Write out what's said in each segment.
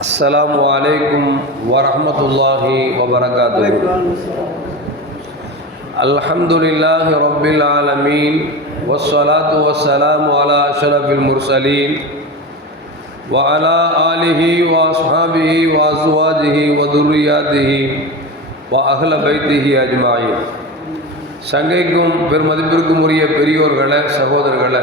السلام عليكم ورحمة الله وبركاته الحمد لله رب العالمين والصلاة والسلام على أشرف المرسلين وعلى آله وأصحابه وأزواجه وذرياته وأهل بيته أجمعين சங்கைக்கும் பெருமதிப்பிற்கும் உரிய பெரியோர்களே சகோதரர்களே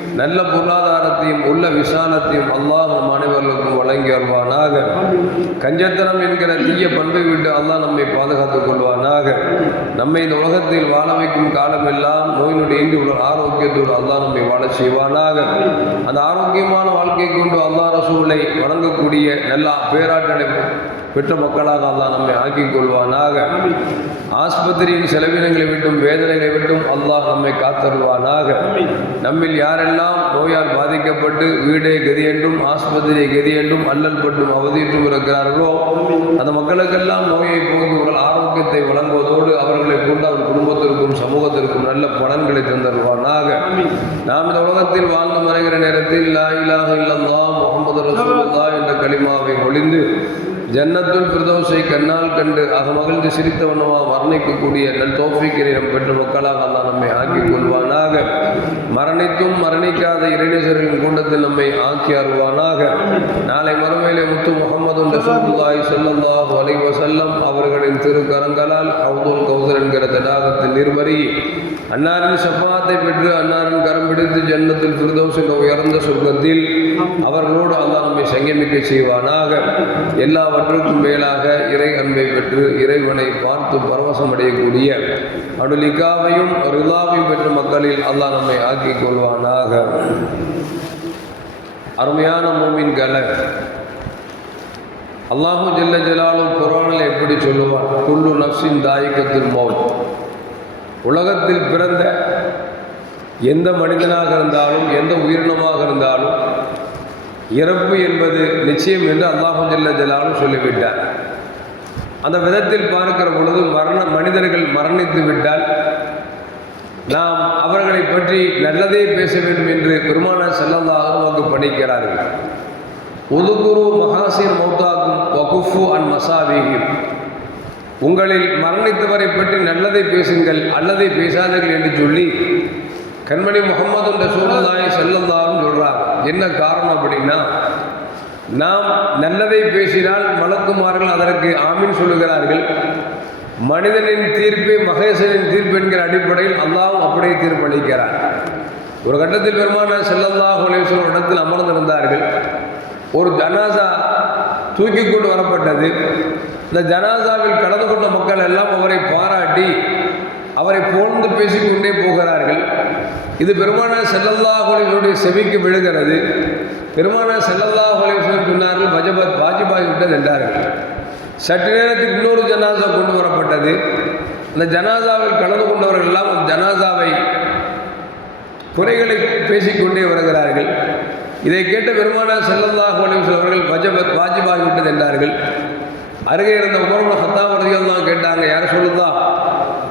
நல்ல பொருளாதாரத்தையும் உள்ள விசாலத்தையும் அல்லாஹும் அனைவர்களுக்கும் வழங்கி வருவானாக கஞ்சத்தனம் என்கிற தீய பண்பை விட்டு அல்லாஹ் நம்மை பாதுகாத்துக் கொள்வானாக. நம்மை இந்த உலகத்தில் வாழ வைக்கும் காலமெல்லாம் நோயினுடைய நொடியின்றி உள்ள ஆரோக்கியத்தோடு அல்லாஹ் நம்மை வாழ செய்வானாக. அந்த ஆரோக்கியமான வாழ்க்கை கொண்டு அல்லாஹ் ரசூலை வழங்கக்கூடிய நல்ல பேராட்டனை பெற்ற மக்களாக அல்லாஹ் நம்மை ஆக்கிக் கொள்வானாக. ஆஸ்பத்திரியின் செலவினங்களை விட்டும் வேதனைகளை விட்டும் அல்லாஹ் நம்மை காத்தருவானாக நம்மில் யாரெல்லாம் நோயால் பாதிக்கப்பட்டு வீடே கதி என்றும் ஆஸ்பத்திரியை கதி என்றும் அல்லல் பட்டும் அவதியிட்டும் இருக்கிறார்களோ அந்த மக்களுக்கெல்லாம் நோயை போக்கி ஆரோக்கியத்தை வழங்குவதோடு அவர்களை கொண்டு அவர் குடும்பத்திற்கும் சமூகத்திற்கும் நல்ல பலன்களை தந்தருவானாக நாம் இந்த உலகத்தில் வாழ்ந்து மறைகிற நேரத்தில் லா இலாக இல்லல்லாஹ் முகமது ரசூலுல்லாஹ் என்ற களிமாவை ஒளிந்து ஜன்னத்துல் பிரதோஷை கண்ணால் கண்டு அகமகிழ்ந்து சிரித்த வண்ணமாக வர்ணிக்கக்கூடிய நல் தோஃபிக்கினை நம் பெற்ற மக்களாக அல்லா நம்மை ஆக்கிக் கொள்வானாக. மரணித்தும் மரணிக்காத இறைநேசர்களின் கூட்டத்தில் நம்மை ஆக்கி அருவானாக நாளை மறுமையிலே முத்து முகமது ரசூலுல்லாஹி ஸல்லல்லாஹு அலைஹி அவர்களின் திருக்கரங்களால் அவுதுல் கௌசர் என்கிற தடாகத்தில் நிர்வரி. அன்னாரின் சப்பாத்தை பெற்று அன்னாரின் கரம் பிடித்து ஜன்னத்தில் ஃபிர்தௌஸ் என்ற உயர்ந்த சொர்க்கத்தில் அவர்களோடு அல்லா நம்மை சங்கமிக்க செய்வானாக. எல்லா எல்லாவற்றுக்கும் மேலாக இறை அன்பை பெற்று இறைவனை பார்த்து பரவசமடையக்கூடிய அடையக்கூடிய அனுலிகாவையும் ரிலாவையும் பெற்ற மக்களில் அல்லாஹ் நம்மை ஆக்கிக் கொள்வானாக. அருமையான மூமின்களை அல்லாஹு ஜெல்ல ஜலாலும் குரானில் எப்படி சொல்லுவான்? குள்ளு நப்சின் தாயக்கத்தில் மௌத். உலகத்தில் பிறந்த எந்த மனிதனாக இருந்தாலும் எந்த உயிரினமாக இருந்தாலும் இறப்பு என்பது நிச்சயம் என்று அல்லாஹு ஜல்ல ஜலாலும் சொல்லிவிட்டார். அந்த விதத்தில் பார்க்கிற பொழுது மரண மனிதர்கள் மரணித்து விட்டால் நாம் அவர்களை பற்றி நல்லதே பேச வேண்டும் என்று பெருமான செல்லதாக நமக்கு பணிக்கிறார்கள். உதுகுரு மகாசின் மௌத்தாக்கும் வகுஃபு அன் மசாவிகிம் உங்களில் மரணித்தவரை பற்றி நல்லதை பேசுங்கள் அல்லதை பேசாதீர்கள் என்று சொல்லி கண்மணி முகமது ரசூலுல்லாஹி செல்லந்தாலும் சொல்கிறாங்க என்ன காரணம் அப்படின்னா நாம் நல்லதை பேசினால் மலக்குமார்கள் அதற்கு ஆமீன் சொல்லுகிறார்கள். மனிதனின் தீர்ப்பு மகேசனின் தீர்ப்பு என்கிற அடிப்படையில் அல்லாவும் அப்படியே தீர்ப்பளிக்கிறார் ஒரு கட்டத்தில் பெருமான செல்லல்லாஹ் அலேஸ்வரம் இடத்தில் அமர்ந்திருந்தார்கள். ஒரு ஜனாசா தூக்கி கொண்டு வரப்பட்டது. இந்த ஜனாசாவில் கலந்து கொண்ட மக்கள் எல்லாம் அவரை பாராட்டி அவரை போழ்ந்து பேசிக்கொண்டே போகிறார்கள். இது பெருமானார் செல்லல்லா ஹோலிகளுடைய செவிக்கு விழுகிறது. பெருமானார் செல்லல்லா ஹோலிசன் சொன்னார்கள் வஜபத் வாஜிபாய் விட்டது என்றார்கள். சற்று நேரத்துக்கு இன்னொரு ஜனாசா கொண்டு வரப்பட்டது. அந்த ஜனாசாவில் கலந்து கொண்டவர்கள் எல்லாம் அந்த ஜனாசாவை குறைகளை பேசிக்கொண்டே வருகிறார்கள். இதை கேட்ட பெருமானார் செல்லல்லா ஹோலிசன் அவர்கள் வஜபத் வாஜிபாய் விட்டது என்றார்கள். அருகே இருந்த உமரோட ஹத்தாவரதிகள் தான் கேட்டாங்க யார் சொல்லுதான்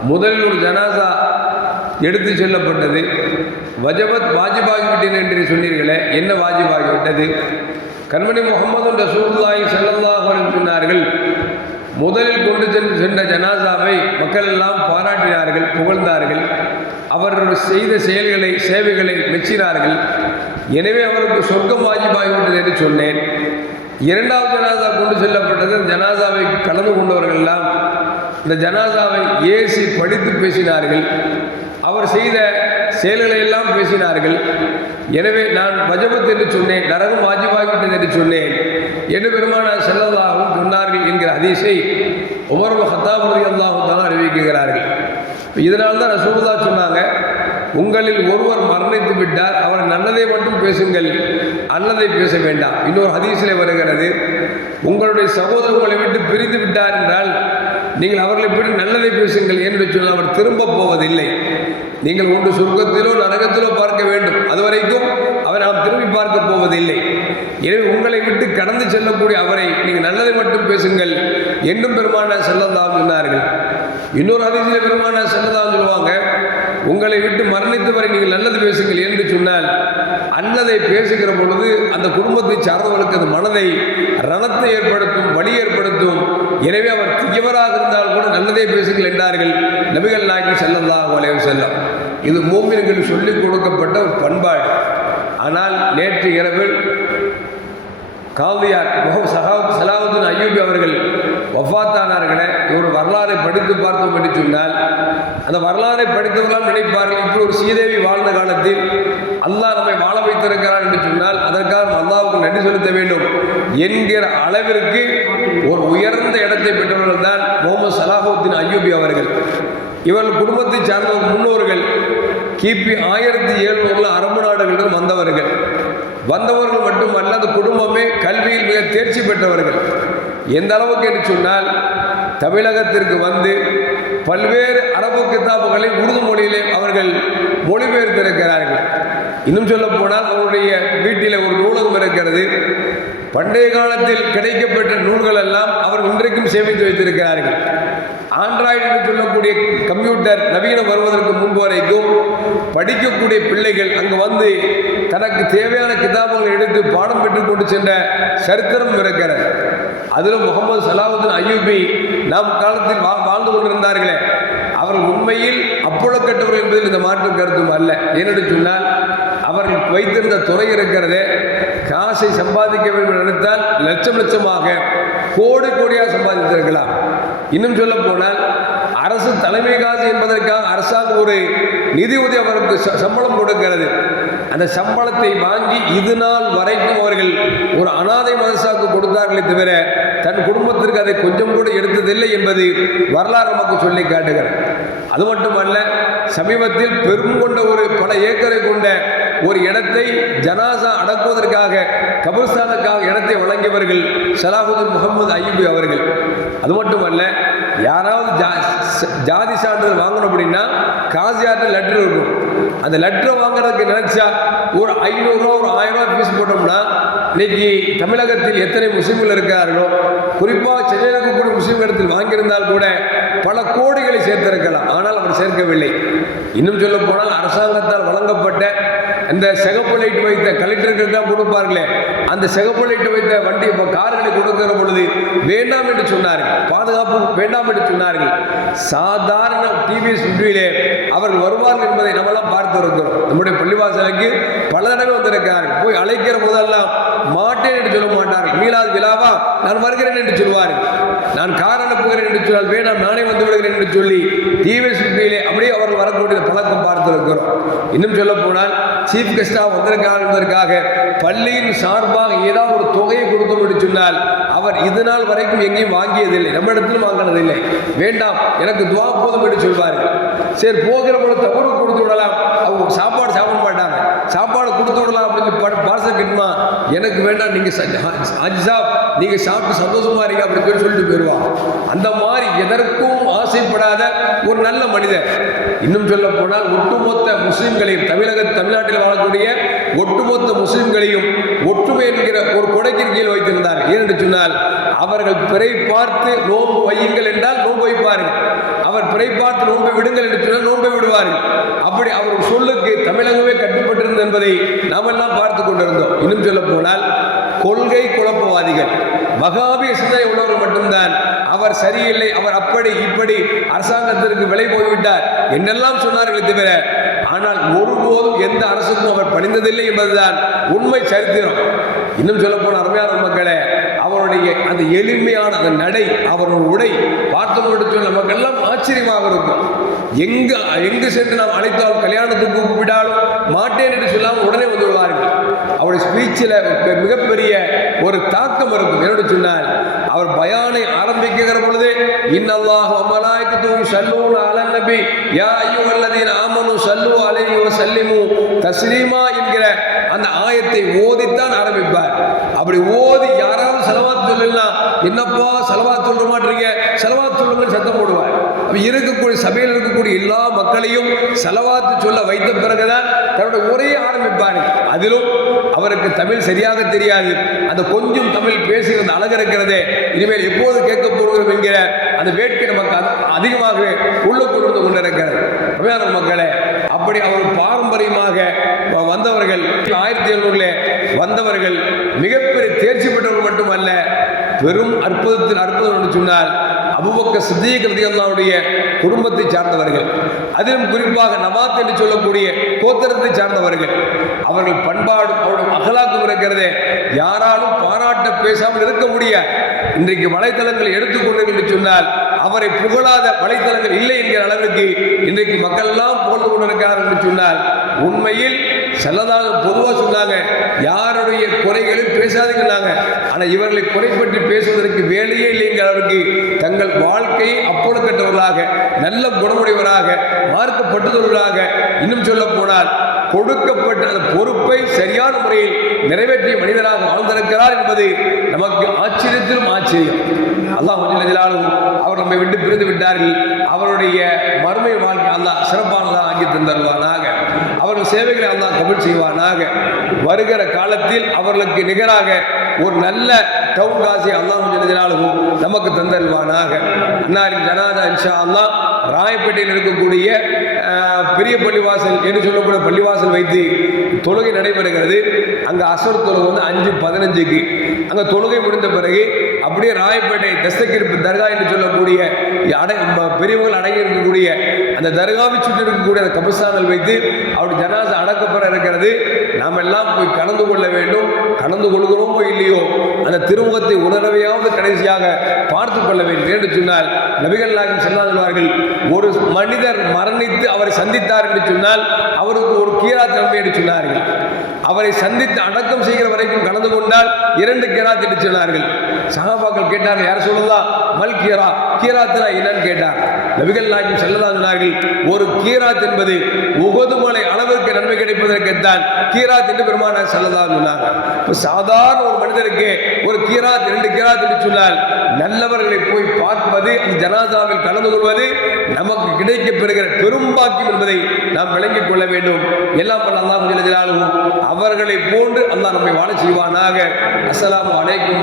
முதலில் ஒரு ஜனாசா எடுத்து செல்லப்பட்டது. வஜபத் வாஜிபாகிவிட்டேன் என்று சொன்னீர்களே என்ன வாஜிபாகிவிட்டது? கண்மணி முகமது ரசூல்லாய் செல்லல்லாஹ் சொன்னார்கள் முதலில் கொண்டு சென்று சென்ற ஜனாசாவை மக்கள் எல்லாம் பாராட்டினார்கள் புகழ்ந்தார்கள். அவர்கள் செய்த செயல்களை சேவைகளை மெச்சினார்கள். எனவே அவருக்கு சொர்க்கம் வாஜிபாகிவிட்டது என்று சொன்னேன். இரண்டாவது ஜனாசா கொண்டு செல்லப்பட்டது ஜனாசாவை கலந்து கொண்டவர்கள் எல்லாம் இந்த ஜனாசாவை ஏசி படித்து பேசினார்கள். அவர் செய்த செயல்களை எல்லாம் பேசினார்கள். எனவே நான் வஜபத் என்று சொன்னேன் நரகம் வாஜிபாகிவிட்டது என்று சொன்னேன். என்று பெருமான செல்லதாகவும் சொன்னார்கள் என்கிற அதிசை உமர் ஹத்தாபுரி அல்லாஹும் தான் அறிவிக்கிறார்கள். இதனால் தான் ரசூலுல்லா சொன்னாங்க உங்களில் ஒருவர் மரணித்து விட்டார் அவர் நல்லதை மட்டும் பேசுங்கள் அல்லதை பேச வேண்டாம். இன்னொரு ஹதீஸில் வருகிறது உங்களுடைய சகோதரர்களை விட்டு பிரிந்து விட்டார் என்றால் நீங்கள் அவர்களை பற்றி நல்லதை பேசுங்கள் என்று சொன்னால் அவர் திரும்ப போவதில்லை. நீங்கள் ஒன்று சொர்க்கத்திலோ நரகத்திலோ பார்க்க வேண்டும். அதுவரைக்கும் அவர் நாம் திரும்பி பார்க்க போவதில்லை. எனவே உங்களை விட்டு கடந்து செல்லக்கூடிய அவரை நீங்கள் நல்லதை மட்டும் பேசுங்கள் என்றும் பெருமான செல்லலாம் சொன்னார்கள். இன்னொரு அதிசய பெருமான செல்லலாம் சொல்லுவாங்க உங்களை விட்டு மரணித்து வரை நீங்கள் நல்லது பேசுங்கள் என்று சொன்னால் அன்னதை பேசுகிற பொழுது அந்த குடும்பத்தை சார்ந்தவர்களுக்கு அது மனதை ரணத்தை ஏற்படுத்தும் வழி ஏற்படுத்தும். எனவே அவர் தீயவராக இருந்தால் கூட நல்லதே பேசுங்கள் என்றார்கள் நபிகள் நாயகம் செல்லல்லாஹு வளைவு செல்லம் இது மூமின்கள் சொல்லிக் கொடுக்கப்பட்ட ஒரு பண்பாடு. ஆனால் நேற்று இரவில் காவியார் முகம் சகா சலாவுதீன் ஐயூபி அவர்கள் வஃபாத்தானார்களே இவர் வரலாறை படித்து பார்த்தோம் என்று சொன்னால் அந்த வரலாறை படித்தவர்களால் நினைப்பார்கள். இப்படி ஒரு சீதேவி வாழ்ந்த காலத்தில் அல்லாஹ் நம்மை வாழ வைத்திருக்கிறான் என்று சொன்னால் அதற்காக அல்லாவுக்கு நன்றி செலுத்த வேண்டும் என்கிற அளவிற்கு ஒரு உயர்ந்த இடத்தை பெற்றவர்கள் தான் முகமது சலாஹுத்தின் ஐயூபி அவர்கள். இவர்கள் குடும்பத்தை சார்ந்த முன்னோர்கள் கிபி ஆயிரத்தி எழுநூறுல அரபு நாடுகளிடம் வந்தவர்கள். வந்தவர்கள் மட்டுமல்ல அந்த குடும்பமே கல்வியில் மிக தேர்ச்சி பெற்றவர்கள். எந்த அளவுக்கு என்று சொன்னால் தமிழகத்திற்கு வந்து பல்வேறு அரபு கிதாபுகளை உருது மொழியிலே அவர்கள் மொழிபெயர்த்திருக்கிறார்கள். இன்னும் சொல்ல போனால் அவருடைய வீட்டில் ஒரு நூலகம் இருக்கிறது. பண்டைய காலத்தில் கிடைக்கப்பட்ட நூல்கள் எல்லாம் அவர் இன்றைக்கும் சேமித்து வைத்திருக்கிறார்கள். ஆண்ட்ராய்டு என்று சொல்லக்கூடிய கம்ப்யூட்டர் நவீனம் வருவதற்கு முன்பு வரைக்கும் படிக்கக்கூடிய பிள்ளைகள் அங்கு வந்து தனக்கு தேவையான கிதாபங்களை எடுத்து பாடம் பெற்றுக் கொண்டு சென்ற சரித்திரம் இருக்கிறது. அதிலும் முகமது சலாவுதீன் அயூபி நாம் காலத்தில் வா வாழ்ந்து கொண்டிருந்தார்களே. அவர்கள் உண்மையில் அப்பொழுக்கட்டவர் என்பதில் இந்த மாற்று கருத்தும் அல்ல. ஏனென்று சொன்னால் அவர்கள் வைத்திருந்த துறை இருக்கிறதே. காசை சம்பாதிக்க வேண்டும் நினைத்தால் லட்சம் லட்சமாக கோடி கோடியாக சம்பாதித்திருக்கலாம். இன்னும் சொல்ல போனால் தலைமை காசு என்பதற்காக அரசாங்கம் ஒரு நிதி உதவி அவருக்கு ச- சம்பளம் கொடுக்கிறது. அந்த சம்பளத்தை வாங்கி இது நாள் வரைக்கும் அவர்கள் ஒரு அனாதை மனசாக்கு கொடுத்தார்களே தவிர தன் குடும்பத்திற்கு அதை கொஞ்சம் கூட எடுத்ததில்லை என்பது வரலாறு நமக்கு சொல்லி காட்டுகிறது. அது மட்டுமல்ல சமீபத்தில் பெரும் கொண்ட ஒரு பல ஏக்கரை கொண்ட ஒரு இடத்தை ஜனாசா அடக்குவதற்காக கபிர்ஸ்தானுக்காக இடத்தை வழங்கியவர்கள் சலாஹுதீன் முகமது ஐயூபி அவர்கள். அது மட்டுமல்ல யாராவது ஜா ஜாதி சான்றிதழ் வாங்கணும் அப்படின்னா காசியாட்டு லெட்டர் இருக்கும். அந்த லெட்டரை வாங்குறதுக்கு நினச்சா ஒரு ஐநூறுரூவா ஒரு ஆயிரம் ரூபாய் ஃபீஸ் போட்டோம்னா இன்னைக்கு தமிழகத்தில் எத்தனை முஸ்லீம்கள் இருக்கிறார்களோ குறிப்பாக சென்னையில் இருக்கக்கூடிய முஸ்லீம் இடத்தில் வாங்கியிருந்தால் கூட பல கோடிகளை சேர்த்திருக்கலாம். ஆனால் அவர் சேர்க்கவில்லை. இன்னும் சொல்ல போனால் அரசாங்கத்தால் வழங்க அந்த சிகப்பு லைட் வைத்த கலெக்டருக்கு தான் கொடுப்பார்களே. அந்த சிகப்பு லைட் வைத்த வண்டி இப்போ கார்களை கொடுக்கிற பொழுது வேண்டாம் என்று சொன்னார்கள். பாதுகாப்பு வேண்டாம் என்று சொன்னார்கள். சாதாரண டிவி சுற்றிலே அவர்கள் வருவார்கள் என்பதை நம்மெல்லாம் பார்த்து இருக்கிறோம். நம்முடைய பள்ளிவாசலுக்கு பல தடவை வந்திருக்கிறார்கள். போய் அழைக்கிற போதெல்லாம் மாட்டேன் என்று சொல்ல மாட்டார்கள். மீளாது விழாவா? நான் வருகிறேன் என்று சொல்வார்கள். நான் கார் அனுப்புகிறேன் என்று சொன்னால் வேண்டாம் நானே வந்து விடுகிறேன் என்று சொல்லி டிவி சுற்றிலே அப்படியே அவர்கள் வரக்கூடிய பழக்கம் பார்த்திருக்கிறோம் இன்னும் சொல்ல போனால் சீஃப் கெஸ்டாக வந்திருக்காங்க என்பதற்காக பள்ளியின் சார்பாக ஏதாவது ஒரு தொகையை கொடுத்தோம் என்று சொன்னால் அவர் இது நாள் வரைக்கும் எங்கேயும் வாங்கியதில்லை. நம்ம இடத்திலும் வாங்கினதில்லை. வேண்டாம் எனக்கு துவா போதும் என்று சொல்வார்கள் சரி போகிற பொழுது தவறு கொடுத்து விடலாம். அவங்க சாப்பாடு சாப்பிட மாட்டாங்க. சாப்பாடு கொடுத்து விடலாம் அப்படின்னு பார்சல் கிட்டுமா? எனக்கு வேண்டாம் நீங்கள் அஜி சாப் நீங்கள் சாப்பிட்டு சந்தோஷமா இருங்க அப்படின்னு சொல்லி சொல்லிட்டு போயிடுவான். அந்த மாதிரி எதற்கும் ஆசைப்படாத ஒரு நல்ல மனிதர். இன்னும் சொல்ல போனால் ஒட்டுமொத்த முஸ்லீம்களையும் தமிழக தமிழ்நாட்டில் வாழக்கூடிய ஒட்டுமொத்த முஸ்லீம்களையும் ஒற்றுமை என்கிற ஒரு கொடைக்கின் கீழ் வைத்திருந்தார். ஏனென்று சொன்னால் அவர்கள் பிறை பார்த்து நோன்பு வையுங்கள் என்றால் நோன்பு வைப்பார்கள். அவர் பிறை பார்த்து நோன்பை விடுங்கள் என்று சொன்னால் நோன்பை விடுவார்கள். அப்படி அவர் சொல்லுக்கு தமிழகமே கட்டுப்பட்டிருந்தது என்பதை நாம் எல்லாம் பார்த்து கொண்டிருந்தோம். இன்னும் சொல்ல போனால் கொள்கை குழப்பவாதிகள் மகாபிய சிந்தனை உள்ளவர்கள் மட்டும்தான் அவர் சரியில்லை அவர் அப்படி இப்படி அரசாங்கத்திற்கு விலை போய்விட்டார் என்னெல்லாம் சொன்னார்களே தவிர ஆனால் ஒருபோதும் எந்த அரசுக்கும் அவர் பணிந்ததில்லை என்பதுதான் உண்மை சரித்திரம். இன்னும் சொல்ல போன அருமையான மக்களே அவருடைய அந்த எளிமையான அந்த நடை அவருடைய உடை பார்த்தோம் என்று சொன்ன நமக்கெல்லாம் ஆச்சரியமாக இருக்கும். எங்கு எங்கு சென்று நாம் அழைத்தாலும் கல்யாணத்துக்கு கூப்பிட்டாலும் மாட்டேன் என்று சொல்லாமல் உடனே வந்து விடுவார்கள் அவருடைய ஸ்பீச்சில் மிகப்பெரிய ஒரு தாக்கம் இருக்கும். என்னோட சொன்னால் அவர் பயானை ஆரம்பிக்கிற பொழுதே இன்னல்லாஹ் அமலாய்க்கு சல்லூன் அலன் நபி யா ஐயுவல்லதீன் ஆமனு சல்லு அலையோ சல்லிமு தஸ்லீமா என்கிற அந்த ஆயத்தை ஓதித்தான் ஆரம்பிப்பார். அப்படி ஓதி யாராவது செலவாத்து சொல்லலாம். என்னப்பா செலவா சொல்ல மாட்டீங்க செலவா சொல்லுங்க சத்தம் போடுவார் இருக்கக்கூடிய சபையில் இருக்கக்கூடிய எல்லா மக்களையும் செலவாத்து சொல்ல வைத்த பிறகுதான் தன்னுடைய உரையை ஆரம்பிப்பார். அதிலும் அவருக்கு தமிழ் சரியாக தெரியாது. அந்த கொஞ்சம் தமிழ் பேசுகிறது அழகு இருக்கிறதே இனிமேல் எப்போது கேட்க போகிறோம் என்கிற அந்த வேட்கை நமக்கு அதி- அதிகமாகவே கொண்டு கொண்டு கொண்டிருக்கிறது. அருமையான மக்களே அப்படி அவர் பாரம்பரியமாக வந்தவர்கள் ஆயிரத்தி எழுநூறுல வந்தவர்கள் மிகப்பெரிய தேர்ச்சி பெற்றவர்கள் மட்டுமல்ல பெரும் அற்புதத்தின் அற்புதம் என்று சொன்னால் அபுபக்க சித்திக் ரதியல்லாவுடைய குடும்பத்தை சார்ந்தவர்கள். அதிலும் குறிப்பாக நவாத் என்று சொல்லக்கூடிய கோத்திரத்தை சார்ந்தவர்கள். அவர்கள் பண்பாடும் அவருடைய அகலாக்கும் இருக்கிறதே. யாராலும் பாராட்ட பேசாமல் இருக்க முடியாது. இன்றைக்கு வலைத்தளங்கள் எடுத்துக்கொண்டு என்று சொன்னால் அவரை புகழாத வலைத்தளங்கள் இல்லை என்கிற அளவிற்கு இன்றைக்கு மக்கள் எல்லாம் புகழ்ந்து கொண்டிருக்கிறார்கள் என்று சொன்னால் உண்மையில் செல்லதாக பொதுவாக சொன்னாங்க. யாருடைய குறைகளும் பேசாதீங்கன்னாங்க. ஆனால் இவர்களை குறை பற்றி பேசுவதற்கு வேலையே இல்லைங்கிற அவருக்கு தங்கள் வாழ்க்கையை அப்போது கட்டவர்களாக நல்ல குணமுடையவராக மார்க்கப்பட்டவர்களாக இன்னும் சொல்ல போனால் கொடுக்கப்பட்ட அந்த பொறுப்பை சரியான முறையில் நிறைவேற்றிய மனிதராக வாழ்ந்திருக்கிறார் என்பது நமக்கு ஆச்சரியத்திலும் ஆச்சரியம். அல்லாஹ் ஜல்லாலும் அவர் நம்மை விட்டு பிரிந்து விட்டார்கள். அவருடைய மறுமை வாழ்க்கை அல்லாஹ் சிறப்பானதாக ஆக்கி தந்தருவானாக சேவைகளை அல்லாஹ் கபூல் செய்வானாக. வருகிற காலத்தில் அவர்களுக்கு நிகராக ஒரு நல்ல டவுன் காசி அல்லாஹ் ஜல்லாலும் நமக்கு தந்தல்வானாக இன்னாரின் ஜனாதா இன்ஷா அல்லா ராயப்பேட்டையில் இருக்கக்கூடிய பெரிய பள்ளிவாசல் என்று சொல்லக்கூடிய பள்ளிவாசல் வைத்து தொழுகை நடைபெறுகிறது. அங்கே அசர் தொழுகை வந்து அஞ்சு பதினஞ்சுக்கு. அங்கே தொழுகை முடிந்த பிறகு அப்படியே ராயப்பேட்டை தஸ்தகிருப்பு தர்கா என்று சொல்லக்கூடிய அடை பெரியவர்கள் அடங்கி இருக்கக்கூடிய அந்த தர்காவை சுற்றி இருக்கக்கூடிய அந்த கபிஸ்தானில் வைத்து அவருடைய ஜனாசா அடக்கப்பட இருக்கிறது. நாம் எல்லாம் போய் கலந்து கொள்ள வேண்டும். கலந்து கொள்கிறோமோ இல்லையோ அந்த திருமுகத்தை உணரவையாவது கடைசியாக பார்த்து கொள்ள வேண்டும் என்று சொன்னால் நபிகள் நாயகம் சொன்னார்கள் ஒரு மனிதர் மரணித்து அவரை சந்தித்தார் என்று சொன்னால் அவருக்கு ஒரு கீரா தன்மை என்று சொன்னார்கள். அவரை சந்தித்து அடக்கம் செய்கிற வரைக்கும் கலந்து கொண்டால் இரண்டு கீரா என்று சொன்னார்கள். சகாபாக்கள் கேட்டார்கள் யார் சொல்லலாம் மல் கீரா கீராத்னா என்னன்னு கேட்டார். நபிகள் நாயகம் செல்லலாம் சொன்னார்கள் ஒரு கீராத் என்பது உகது மலை அளவிற்கு நன்மை கிடைப்பதற்குத்தான் கீராத் என்று பெருமான செல்லலாம் சொன்னாங்க இப்போ சாதாரண ஒரு மனிதருக்கு ஒரு கீராத் இரண்டு கீராத் என்று சொன்னால் நல்லவர்களை போய் பார்ப்பது அந்த ஜனாதாவில் கலந்து கொள்வது நமக்கு கிடைக்கப் பெறுகிற பெரும்பாக்கியம் என்பதை நாம் விளங்கிக் கொள்ள வேண்டும். எல்லாம் பண்ண அல்லாஹ் அவர்களை போன்று அல்லாஹ் நம்மை வாழ செய்வானாக. அஸ்ஸலாமு அலைக்கும்